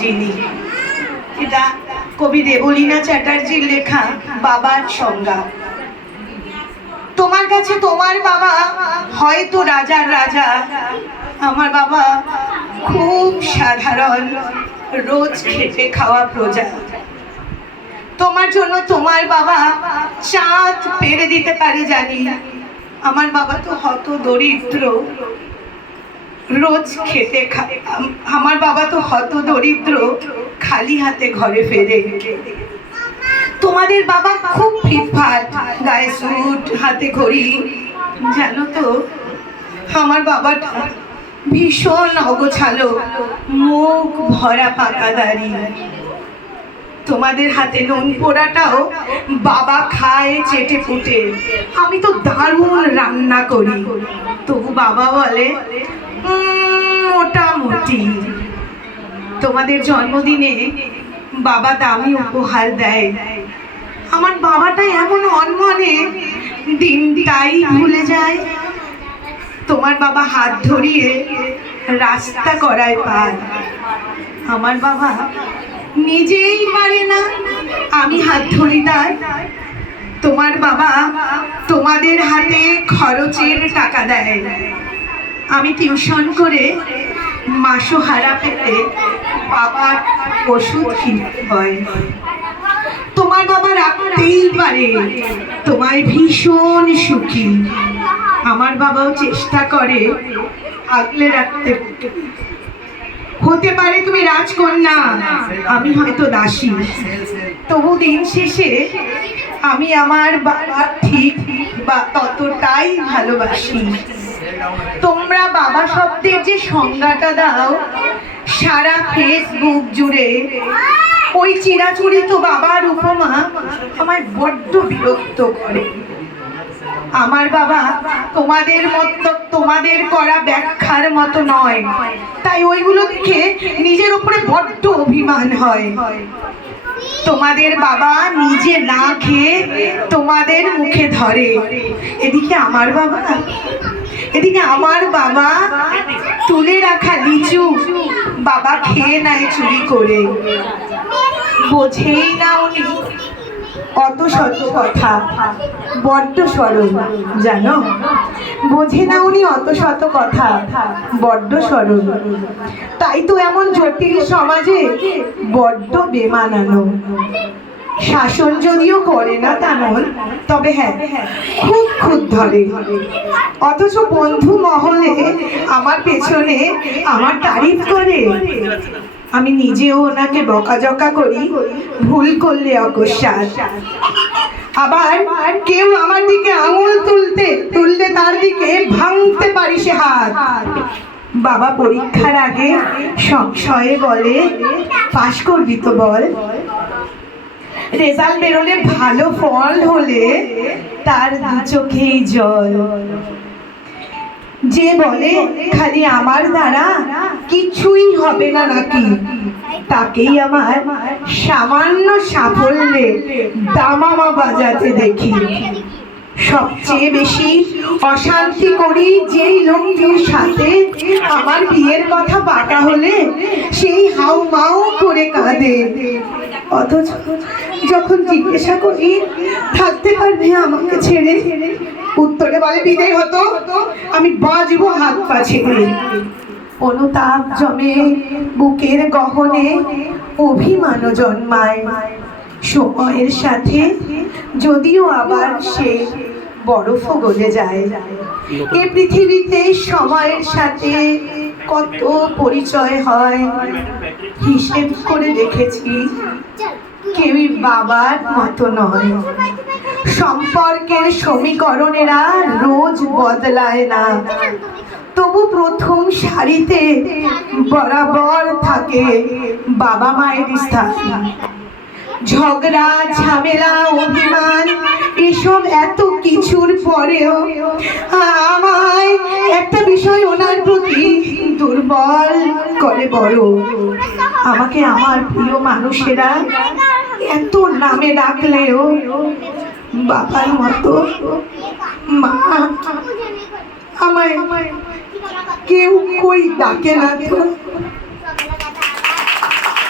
যিনি। এটা কবি দেবলীনা চ্যাটার্জির লেখা বাবার সংজ্ঞা। তোমার কাছে তোমার বাবা হয়তো রাজার রাজা, আমার বাবা খুব সাধারণ, রোজ খেটে খাওয়া প্রজা। তোমার জন্য তোমার বাবা চাঁদ পেরে দিতে পারে জানি, আমার বাবা তো হত দরিদ্র, রোজ খেটে আমার বাবা তো হত দরিদ্র, খালি হাতে ঘরে ফেরে। তোমাদের বাবা খুব ফিটফাট, গায়ে স্যুট, হাতে ঘড়ি। জানো তো আমার বাবাটা ভীষণ অগোছালো, মুখ ভরা পাকা দাড়ি। তোমাদের হাতে নুন পোড়াটাও বাবা খায় চেটে পুটে। আমি তো দারুণ রান্না করি, তবু বাবা বলে মোটামুটি। তোমাদের জন্মদিনে বাবা দামি উপহার দেয়, আমার বাবাটা এমন অনমনে দিনটাই ভুলে যায়। তোমার বাবা হাত ধরিয়ে রাস্তা করায় পার, আমার বাবা নিজেই পারে না, আমি হাত ধরি তার। তোমার বাবা তোমাদের হাতে খরচের টাকা দেয়, আমি টিউশন করে মাসোহারা পেতে বাবার ওষুধ কিনতে হয়। তোমার বাবা রাখতেই পারে তোমায় ভীষণ সুখী, আমার বাবাও চেষ্টা করে আগলে রাখতে। হতে পারে তুমি রাজকন্যা, আমি হয়তো দাসী, তবু দিন শেষে আমি আমার বাবা ঠিক বা ততটাই ভালোবাসি। তোমরা বাবা শব্দের যে সংজ্ঞাটা দাও সারা ফেসবুক জুড়ে, ওই চিরাচরিত বাবার উপমা আমায় বড্ড বিরক্ত করে। আমার বাবা তোমাদের মতো, তোমাদের করা ব্যাখ্যার মতো নয়, তাই ওইগুলো দেখে নিজের উপরে বড্ড অভিমান হয়। তোমাদের বাবা নিজে না খেয়ে তোমাদের মুখে ধরে, এদিকে আমার বাবা তুলে রাখা লিচু বাবা খেয়ে নেয় চুরি করে। বোঝেই না উনি অত শত কথা, বড্ড সরল জানো, বোঝে না উনি অত শত কথা, বড্ড সরল। তাই তো এমন জটিল সমাজে বড্ড বেমানানো। শাসন যদিও করে না তেমন, তবে হ্যাঁ খুব খুদ ধরে। অথচ বন্ধু মহলে আমার পেছনে আমার তারিফ করে। আমি নিজেও ওনাকে বকাঝকা করি ভুল করলে অকস্মাৎ। আবার কেউ আমার দিকে আঙুল তুললে তার দিকে ভাঙতে পারি সে হাত। বাবা পরীক্ষার আগে সংশয়ে বলে পাশ করবি তো বল, রেজাল্ট বেরোলে ভালো ফল হলে তার দু চোখেই জল। যে বলে খালি আমার দ্বারা কিছুই হবে না নাকি, তাকেই আমার সামান্য সাফল্যে দামামা বাজাতে দেখি। সবচেয়ে বেশি অশান্তি করি যেই লোকটির সাথে আমার বিয়ের কথা বাঁকা হলে সেই হাউ মাউ করে কাঁদে। অথচ যখন জিজ্ঞাসা করি থাকতে পারবে আমাকে ছেড়ে, উত্তরে বলে বিদায় হতো আমি বাজবো হাত পা ছেড়ে। অনুতাপ জমে বুকের গহনে, অভিমানও জন্মায় সময়ের সাথে, যদিও আবার সে বরফও গলে যায়। এ পৃথিবীতে সময়ের সাথে কত পরিচয় হয়, হিসেব করে দেখেছি কেউই বাবার মতো নয়। সম্পর্কের সমীকরণেরা রোজ বদলায় না, তবু প্রথম সারিতে বরাবর থাকে বাবা মায়ের স্থান। ঝগড়া ঝামেলা অভিমান এসব এত কিছুর পরেও আমায় একটা বিষয় ওনার প্রতি দুর্বল করে বড়। আমাকে আমার প্রিয় মানুষেরা এত নামে ডাকলেও বাবার মতো মা আমায় কেউ কই ডাকে না তো।